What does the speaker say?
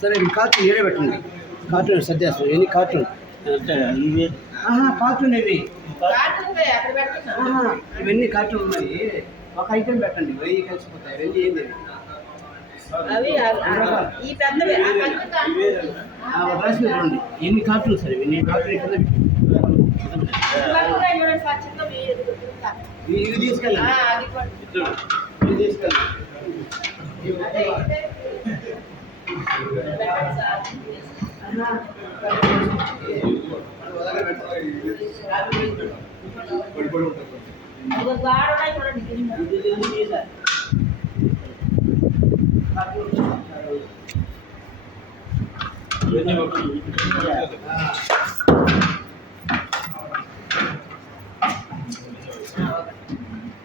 సరే ఇది కార్టూన్ ఏడే పెట్టండి. కార్టూన్ సజెస్ట్ ఎన్ని కార్టూన్ కార్టూన్ ఇవి ఇవన్నీ కార్టూన్ ఉన్నాయి. ఒక ఐటెం పెట్టండి, వెయ్యి కలిసిపోతాయి. వెళ్ళి ఏంది రాసి చూడండి ఎన్ని కార్టూన్ సార్ ఇవి. నేను కార్టూన్ ఇక్కడ ఇవి తీసుకెళ్ళండి. ఇవి తీసుకెళ్ళండి.